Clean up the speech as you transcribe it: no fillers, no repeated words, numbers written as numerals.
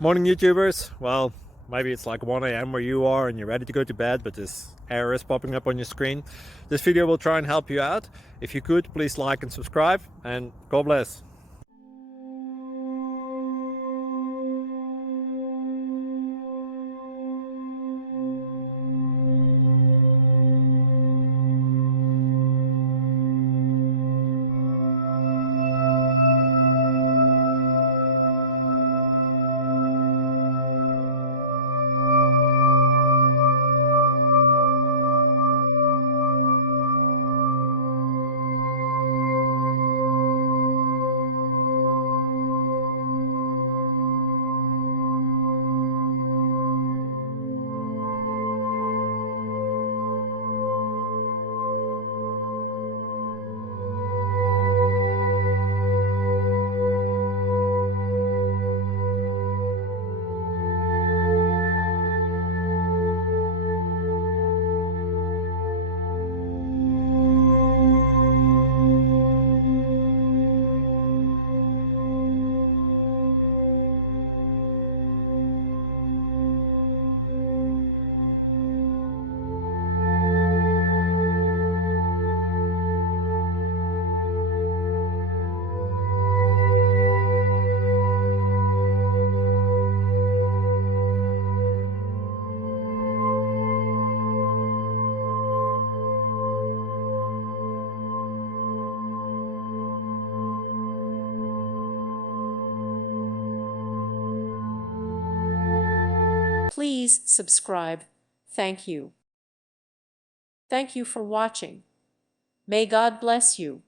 Morning, YouTubers. Well, maybe it's like 1 a.m. where you are and you're ready to go to bed, but this error is popping up on your screen. This video will try and help you out. If you could, please like and subscribe, and God bless. Please subscribe. Thank you. Thank you for watching. May God bless you.